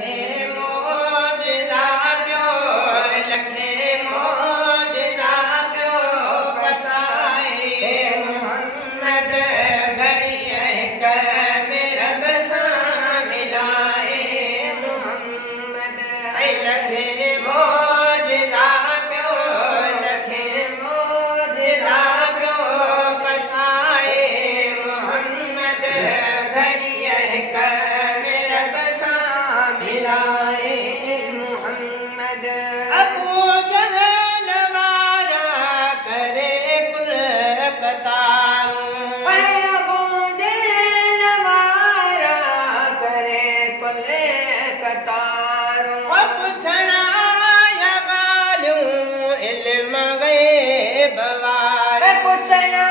लखे मौजदा पियो लखे मौजदा पियो बसाए मोहम्मद घड़ीअ हिक में रब सां मिलाए मोहम्मद लखे मौजदा पियो लखे मौजदा पियो बसाए मोहम्मद घड़ीअ हिक में रब सां मिलाए मोहम्मद अबू जहल वारा करे कुल कतारूं अबू जहल वारा करे कुल कतारूं पुछणा या ॻाल्हियूं इल्म ग़ैब वारा पुछणा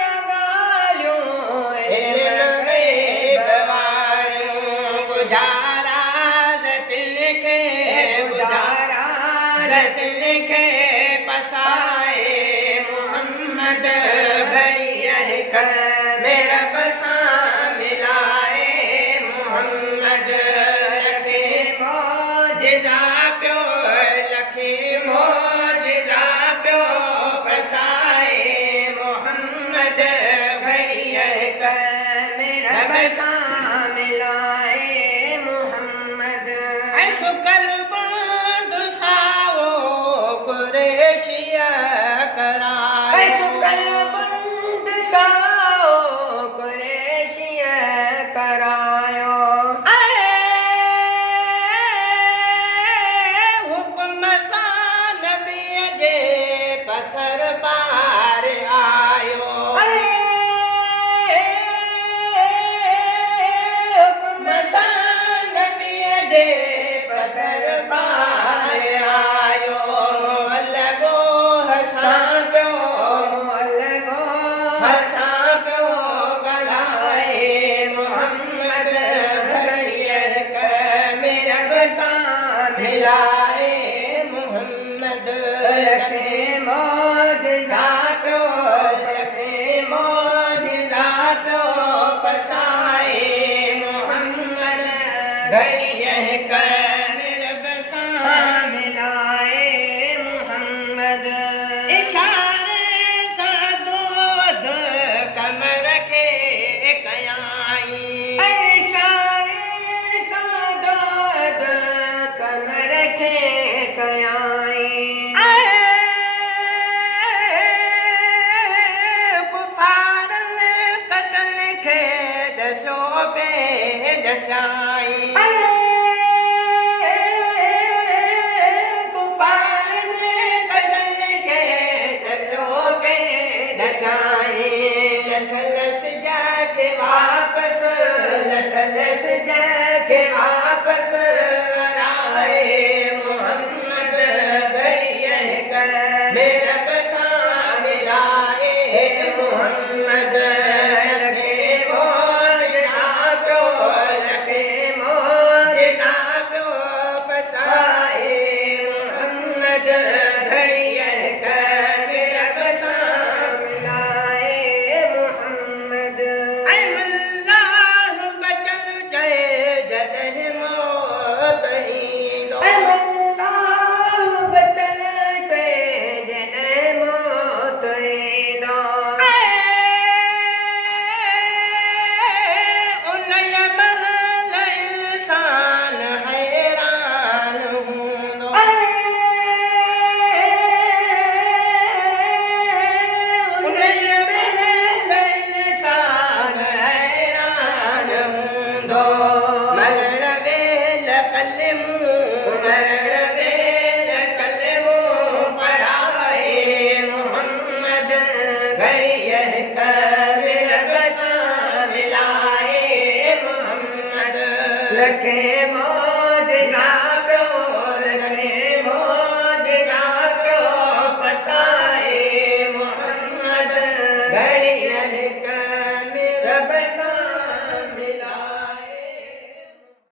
या ॻाल्हियूं इल्म ग़ैब वारियूं गुज़ारा तिनखे गुज़ारा तिनखे पसाए मोहम्मद घड़ीअ हिक में रब सां मिलाए मोहम्मद लखे मौजदा पियो लखे मौजदा पियो बसाए मोहम्मद घड़ीअ हिक में रब सां मिलाए मोहम्मद सुकल बंद सावो कुरैशिया कराए सुकल बंद सावो कुरैशिया करायो हुक्म सां नबीअ जे पत्थर पार आयो हुक्म सां नबीअ जे पत्थर पार आयो अलगो हसां पियो अलगो हसां पियो ॻाल्हाए मोहम्मद घड़ीअ हिक में रब सां मिलाए मोहम्मद लखे मौजदा पियो लखे मौजदा पियो बसाए मोहम्मद घड़ीअ हिक में रब सां मिलाए मोहम्मद इशारे सां दूध कमर खे कयाई इशारे सां दूध कमर खे कयाई कुफारन कतल खे दसो पे दसाई कुफारन कतल खे दसो पे दसाई लथलस जाके वापस लथलस जाके वापस आए मोहम्मद घड़ीअ हिक में रब सां मिलाए मोहम्मद